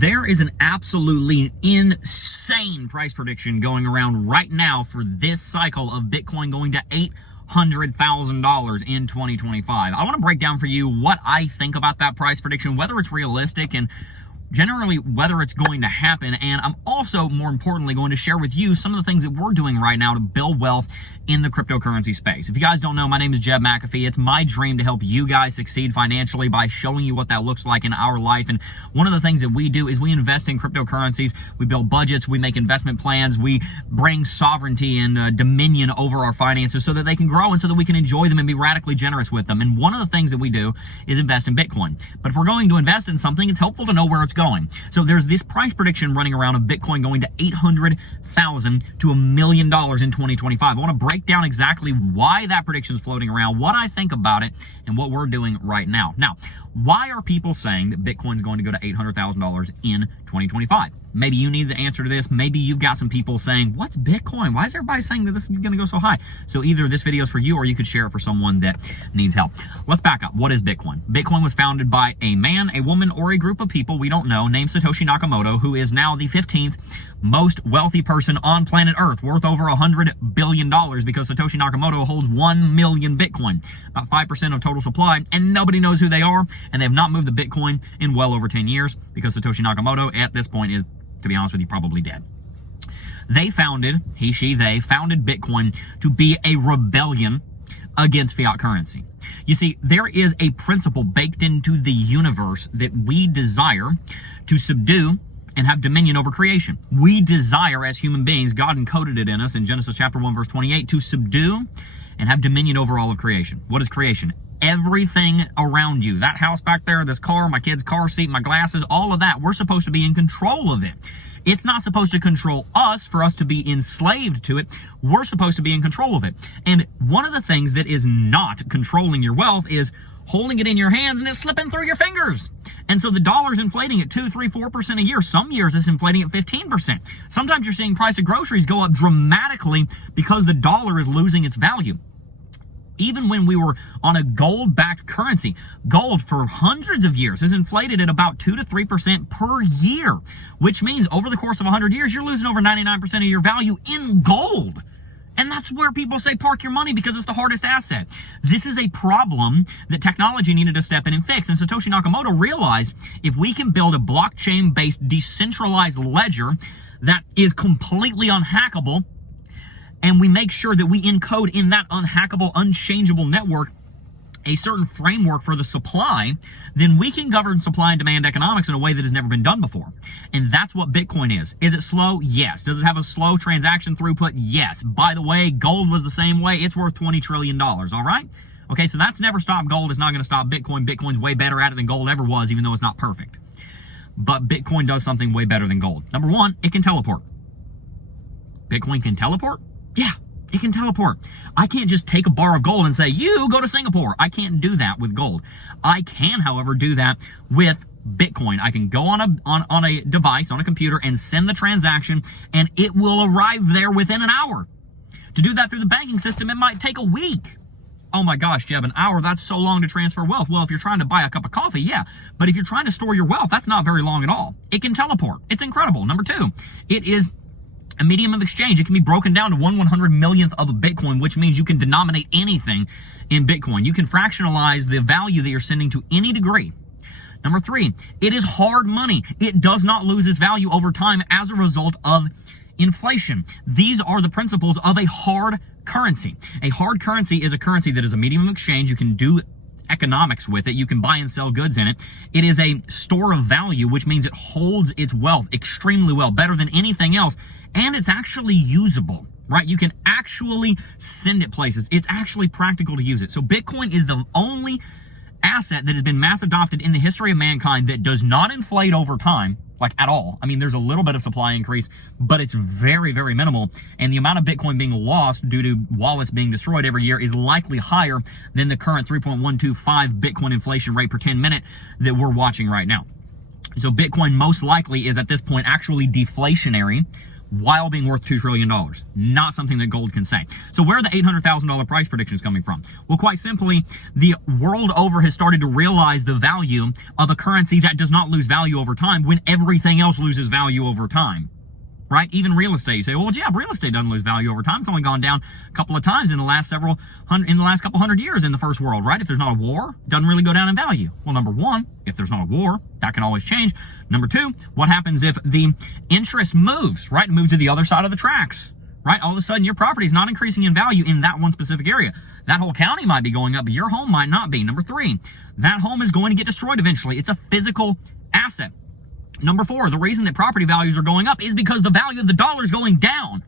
There is an absolutely insane price prediction going around right now for this cycle of Bitcoin going to $800,000 in 2025. I want to break down for you what I think about that price prediction, whether it's realistic and generally whether it's going to happen. And I'm also, more importantly, going to share with you some of the things that we're doing right now to build wealth in the cryptocurrency space. If you guys don't know, my name is Jeb McAfee. It's my dream to help you guys succeed financially by showing you what that looks like in our life. And one of the things that we do is we invest in cryptocurrencies. We build budgets. We make investment plans. We bring sovereignty and dominion over our finances so that they can grow and so that we can enjoy them and be radically generous with them. And one of the things that we do is invest in Bitcoin. But if we're going to invest in something, it's helpful to know where it's going. So there's this price prediction running around of Bitcoin going to $800,000 to $1 million in 2025. I want to break down exactly why that prediction is floating around, what I think about it, and what we're doing right now. Now, why are people saying that Bitcoin is going to go to $800,000 in 2025? Maybe you need the answer to this. Maybe you've got some people saying, what's Bitcoin? Why is everybody saying that this is going to go so high? So either this video is for you or you could share it for someone that needs help. Let's back up. What is Bitcoin? Bitcoin was founded by a man, a woman, or a group of people we don't know named Satoshi Nakamoto, who is now the 15th most wealthy person on planet Earth, worth over $100 billion because Satoshi Nakamoto holds 1 million Bitcoin, about 5% of total supply, and nobody knows who they are, and they have not moved the Bitcoin in well over 10 years because Satoshi Nakamoto at this point is, to be honest with you, probably dead. They founded Bitcoin to be a rebellion against fiat currency. You see, there is a principle baked into the universe that we desire to subdue and have dominion over creation. We desire as human beings, God encoded it in us in Genesis chapter 1, verse 28, to subdue and have dominion over all of creation. What is creation? Everything around you. That house back there, this car, my kid's car seat, my glasses, all of that, we're supposed to be in control of it. It's not supposed to control us for us to be enslaved to it. We're supposed to be in control of it. And one of the things that is not controlling your wealth is holding it in your hands and it's slipping through your fingers. And so the dollar's inflating at 2, 3, 4% a year. Some years it's inflating at 15%. Sometimes you're seeing price of groceries go up dramatically because the dollar is losing its value. Even when we were on a gold-backed currency, gold for hundreds of years has inflated at about 2 to 3% per year, which means over the course of 100 years, you're losing over 99% of your value in gold. And that's where people say park your money because it's the hardest asset. This is a problem that technology needed to step in and fix. And Satoshi Nakamoto realized if we can build a blockchain-based decentralized ledger that is completely unhackable, and we make sure that we encode in that unhackable, unchangeable network a certain framework for the supply, then we can govern supply and demand economics in a way that has never been done before. And that's what Bitcoin is. Is it slow? Yes. Does it have a slow transaction throughput? Yes. By the way, gold was the same way. It's worth $20 trillion, all right? Okay, so that's never stopped gold. It's not going to stop Bitcoin. Bitcoin's way better at it than gold ever was, even though it's not perfect. But Bitcoin does something way better than gold. Number one, it can teleport. Bitcoin can teleport? Yeah. It can teleport. I can't just take a bar of gold and say, you go to Singapore. I can't do that with gold. I can, however, do that with Bitcoin. I can go on a device, on a computer, and send the transaction, and it will arrive there within an hour. To do that through the banking system, it might take a week. Oh my gosh, Jeb, an hour, that's so long to transfer wealth. Well, if you're trying to buy a cup of coffee, yeah. But if you're trying to store your wealth, that's not very long at all. It can teleport. It's incredible. Number two, it is a medium of exchange. It can be broken down to 1/100 millionth of a Bitcoin, which means you can denominate anything in Bitcoin. You can fractionalize the value that you're sending to any degree. Number three, it is hard money. It does not lose its value over time as a result of inflation. These are the principles of a hard currency. A hard currency is a currency that is a medium of exchange. You can do economics with it. You can buy and sell goods in it. It is a store of value, which means it holds its wealth extremely well, better than anything else. And it's actually usable, right? You can actually send it places. It's actually practical to use it. So Bitcoin is the only asset that has been mass adopted in the history of mankind that does not inflate over time, like at all. I mean, there's a little bit of supply increase, but it's very, very minimal. And the amount of Bitcoin being lost due to wallets being destroyed every year is likely higher than the current 3.125 Bitcoin inflation rate per 10 minute that we're watching right now. So Bitcoin most likely is at this point actually deflationary, while being worth $2 trillion. Not something that gold can say. So where are the $800,000 price predictions coming from? Well, quite simply, the world over has started to realize the value of a currency that does not lose value over time when everything else loses value over time. Right? Even real estate. You say, well, yeah, real estate doesn't lose value over time. It's only gone down a couple of times in the last couple hundred years in the first world, right? If there's not a war, it doesn't really go down in value. Well, number one, if there's not a war, that can always change. Number two, what happens if the interest moves, right? Moves to the other side of the tracks, right? All of a sudden, your property is not increasing in value in that one specific area. That whole county might be going up, but your home might not be. Number three, that home is going to get destroyed eventually. It's a physical asset. Number four, the reason that property values are going up is because the value of the dollar is going down.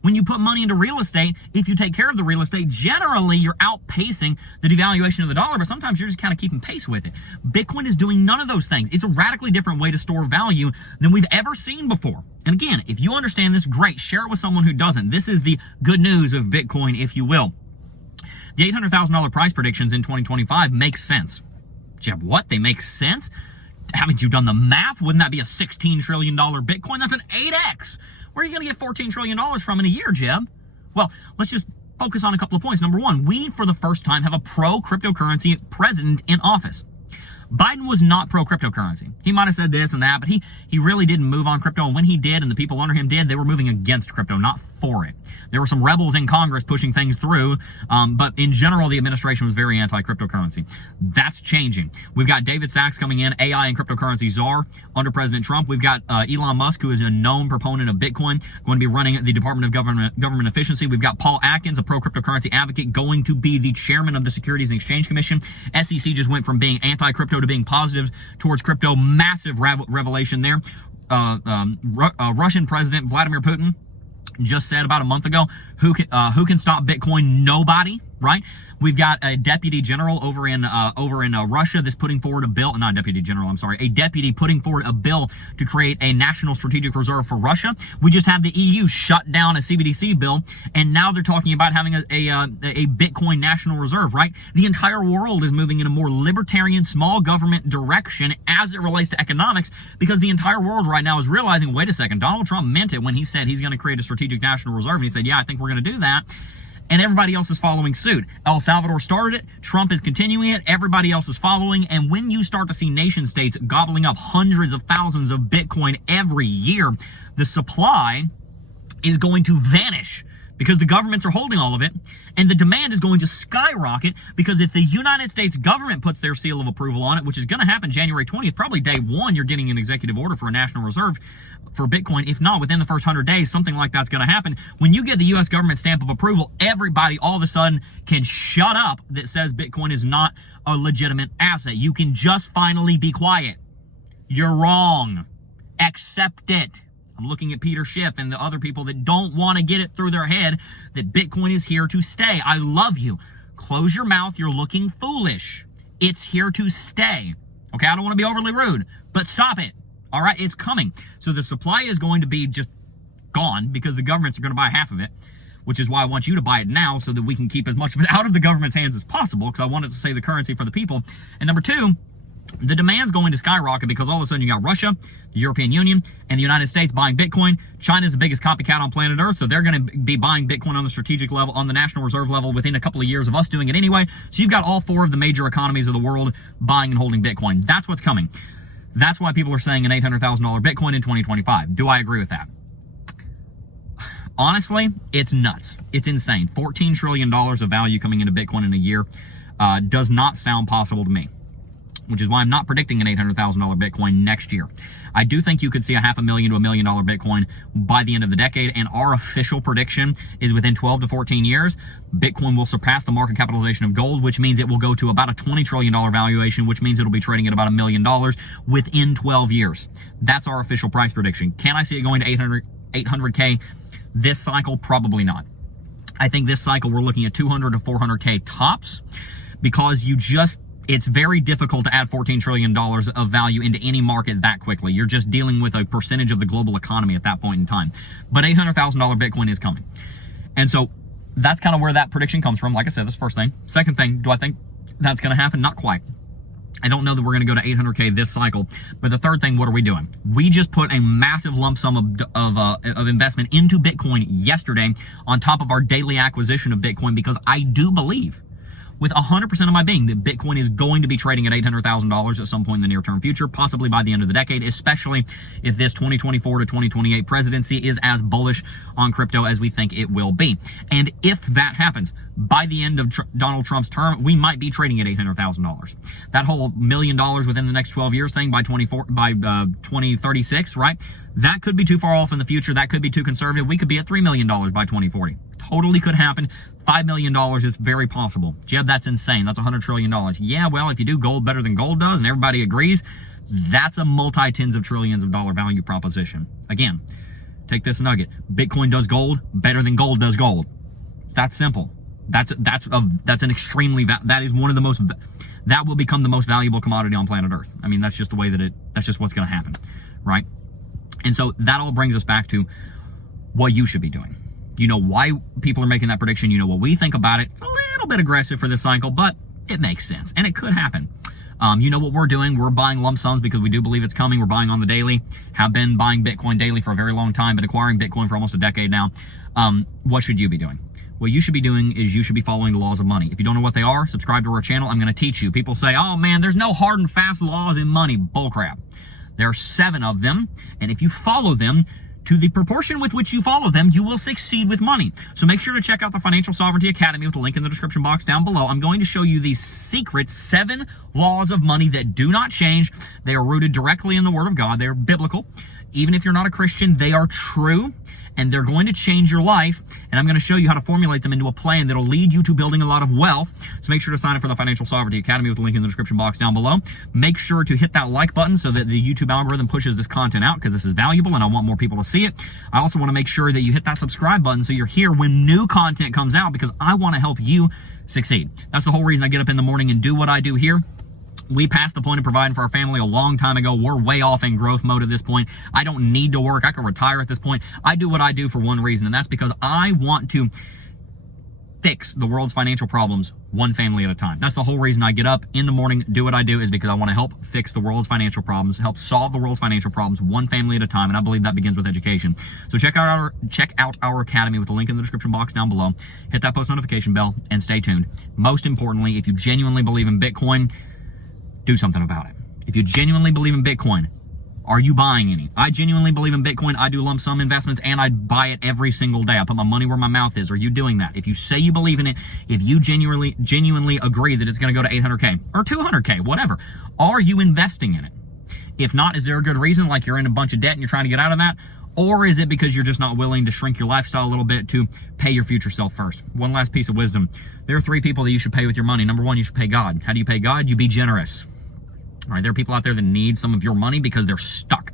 When you put money into real estate, if you take care of the real estate, generally you're outpacing the devaluation of the dollar, but sometimes you're just kind of keeping pace with it. Bitcoin is doing none of those things. It's a radically different way to store value than we've ever seen before. And again, if you understand this, great. Share it with someone who doesn't. This is the good news of Bitcoin, if you will. The $800,000 price predictions in 2025 make sense. Jeb, what? They make sense? Haven't you done the math? Wouldn't that be a $16 trillion Bitcoin? That's an 8x. Where are you going to get $14 trillion from in a year, Jeb? Well, let's just focus on a couple of points. Number one, we, for the first time, have a pro-cryptocurrency president in office. Biden was not pro-cryptocurrency. He might have said this and that, but he really didn't move on crypto. And when he did, and the people under him did, they were moving against crypto, not for it. There were some rebels in Congress pushing things through, but in general, the administration was very anti-cryptocurrency. That's changing. We've got David Sachs coming in, AI and cryptocurrency czar under President Trump. We've got Elon Musk, who is a known proponent of Bitcoin, going to be running the Department of Government Efficiency. We've got Paul Atkins, a pro-cryptocurrency advocate, going to be the chairman of the Securities and Exchange Commission. SEC just went from being anti-crypto to being positive towards crypto. Massive revelation there. Russian President Vladimir Putin just said about a month ago, who can stop Bitcoin? Nobody, right? We've got a deputy general over in Russia that's putting forward a bill, not a deputy general, I'm sorry, a deputy putting forward a bill to create a national strategic reserve for Russia. We just had the EU shut down a CBDC bill, and now they're talking about having a Bitcoin national reserve, right? The entire world is moving in a more libertarian, small government direction as it relates to economics, because the entire world right now is realizing, wait a second, Donald Trump meant it when he said he's going to create a strategic national reserve, and he said, yeah, I think we're going to do that. And everybody else is following suit. El Salvador started it. Trump is continuing it. Everybody else is following. And when you start to see nation states gobbling up hundreds of thousands of Bitcoin every year, the supply is going to vanish because the governments are holding all of it. And the demand is going to skyrocket because if the United States government puts their seal of approval on it, which is going to happen January 20th, probably day one, you're getting an executive order for a national reserve for Bitcoin. If not, within the first 100 days, something like that's going to happen. When you get the U.S. government stamp of approval, everybody all of a sudden can shut up that says Bitcoin is not a legitimate asset. You can just finally be quiet. You're wrong. Accept it. I'm looking at Peter Schiff and the other people that don't want to get it through their head that Bitcoin is here to stay. I love you. Close your mouth. You're looking foolish. It's here to stay. Okay, I don't want to be overly rude, but stop it. All right, it's coming. So the supply is going to be just gone because the governments are going to buy half of it, which is why I want you to buy it now so that we can keep as much of it out of the government's hands as possible, because I want it to say the currency for the people. And number two, the demand's going to skyrocket because all of a sudden you got Russia, the European Union, and the United States buying Bitcoin. China's the biggest copycat on planet Earth, so they're going to be buying Bitcoin on the strategic level, on the national reserve level, within a couple of years of us doing it anyway. So you've got all four of the major economies of the world buying and holding Bitcoin. That's what's coming. That's why people are saying an $800,000 Bitcoin in 2025. Do I agree with that? Honestly, it's nuts. It's insane. $14 trillion of value coming into Bitcoin in a year does not sound possible to me, which is why I'm not predicting an $800,000 Bitcoin next year. I do think you could see a $500,000 to $1 million Bitcoin by the end of the decade, and our official prediction is within 12 to 14 years, Bitcoin will surpass the market capitalization of gold, which means it will go to about a $20 trillion valuation, which means it'll be trading at about $1 million within 12 years. That's our official price prediction. Can I see it going to 800K this cycle? Probably not. I think this cycle we're looking at 200 to 400K tops, because it's very difficult to add $14 trillion of value into any market that quickly. You're just dealing with a percentage of the global economy at that point in time. But $800,000 Bitcoin is coming. And so that's kind of where that prediction comes from. Like I said, that's the first thing. Second thing, do I think that's going to happen? Not quite. I don't know that we're going to go to 800K this cycle. But the third thing, what are we doing? We just put a massive lump sum of investment into Bitcoin yesterday on top of our daily acquisition of Bitcoin, because I do believe with 100% of my being that Bitcoin is going to be trading at $800,000 at some point in the near-term future, possibly by the end of the decade, especially if this 2024 to 2028 presidency is as bullish on crypto as we think it will be. And if that happens, by the end of Donald Trump's term, we might be trading at $800,000. That whole $1 million within the next 12 years thing by 2036, right? That could be too far off in the future. That could be too conservative. We could be at $3 million by 2040. Totally could happen. $5 million is very possible. Jeb, that's insane. That's $100 trillion. Yeah, well, if you do gold better than gold does and everybody agrees, that's a multi-tens of trillions of dollar value proposition. Again, take this nugget. Bitcoin does gold better than gold does gold. It's that simple. That will become the most valuable commodity on planet Earth. I mean, that's just the way that's just what's going to happen, right? And so that all brings us back to what you should be doing. You know why people are making that prediction. You know what we think about it. It's a little bit aggressive for this cycle, but it makes sense, and it could happen. You know what we're doing. We're buying lump sums because we do believe it's coming. We're buying on the daily. Have been buying Bitcoin daily for a very long time, been acquiring Bitcoin for almost a decade now. What should you be doing? What you should be doing is you should be following the laws of money. If you don't know what they are, subscribe to our channel. I'm going to teach you. People say, oh man, there's no hard and fast laws in money. Bullcrap. There are 7 of them, and if you follow them, to the proportion with which you follow them, you will succeed with money. So make sure to check out the Financial Sovereignty Academy with the link in the description box down below. I'm going to show you these secret 7 laws of money that do not change. They are rooted directly in the Word of God. They are biblical. Even if you're not a Christian, they are true, and they're going to change your life. And I'm going to show you how to formulate them into a plan that'll lead you to building a lot of wealth. So make sure to sign up for the Financial Sovereignty Academy with the link in the description box down below. Make sure to hit that like button so that the YouTube algorithm pushes this content out, because this is valuable and I want more people to see it. I also want to make sure that you hit that subscribe button so you're here when new content comes out, because I want to help you succeed. That's the whole reason I get up in the morning and do what I do here. We passed the point of providing for our family a long time ago. We're way off in growth mode at this point. I don't need to work. I can retire at this point. I do what I do for one reason, and that's because I want to fix the world's financial problems one family at a time. That's the whole reason I get up in the morning, do what I do, is because I want to help fix the world's financial problems, help solve the world's financial problems one family at a time, and I believe that begins with education. So check out our academy with the link in the description box down below. Hit that post notification bell and stay tuned. Most importantly, if you genuinely believe in Bitcoin, do something about it. If you genuinely believe in Bitcoin, are you buying any? I genuinely believe in Bitcoin. I do lump sum investments and I buy it every single day. I put my money where my mouth is. Are you doing that? If you say you believe in it, if you genuinely agree that it's going to go to 800K or 200K, whatever, are you investing in it? If not, is there a good reason, like you're in a bunch of debt and you're trying to get out of that? Or is it because you're just not willing to shrink your lifestyle a little bit to pay your future self first? One last piece of wisdom. There are 3 people that you should pay with your money. Number 1, you should pay God. How do you pay God? You be generous. All right, there are people out there that need some of your money because they're stuck.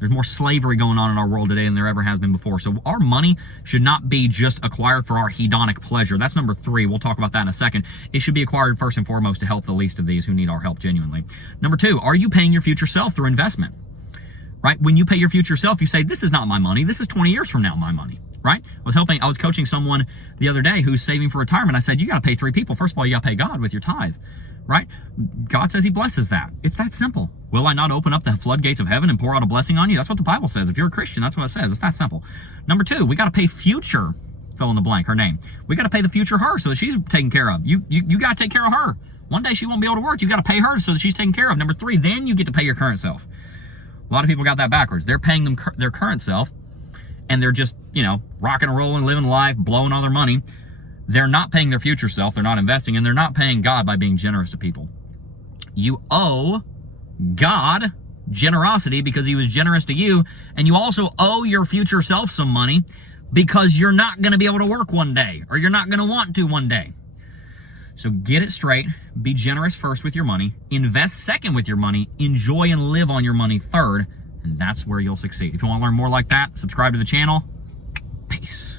There's more slavery going on in our world today than there ever has been before. So our money should not be just acquired for our hedonic pleasure. That's number 3. We'll talk about that in a second. It should be acquired first and foremost to help the least of these who need our help genuinely. Number 2, are you paying your future self through investment? Right? When you pay your future self, you say, this is not my money. This is 20 years from now my money. Right? I was coaching someone the other day who's saving for retirement. I said, you got to pay 3 people. First of all, you got to pay God with your tithe. Right? God says he blesses that. It's that simple. Will I not open up the floodgates of heaven and pour out a blessing on you? That's what the Bible says. If you're a Christian, that's what it says. It's that simple. Number 2, we got to pay future, fill in the blank, her name. We got to pay the future her so that she's taken care of. You got to take care of her. One day she won't be able to work. You got to pay her so that she's taken care of. Number 3, then you get to pay your current self. A lot of people got that backwards. They're paying their current self, and they're just, rocking and rolling, living life, blowing all their money. They're not paying their future self. They're not investing, and they're not paying God by being generous to people. You owe God generosity because he was generous to you, and you also owe your future self some money because you're not going to be able to work one day, or you're not going to want to one day. So get it straight. Be generous first with your money. Invest second with your money. Enjoy and live on your money third, and that's where you'll succeed. If you want to learn more like that, subscribe to the channel. Peace.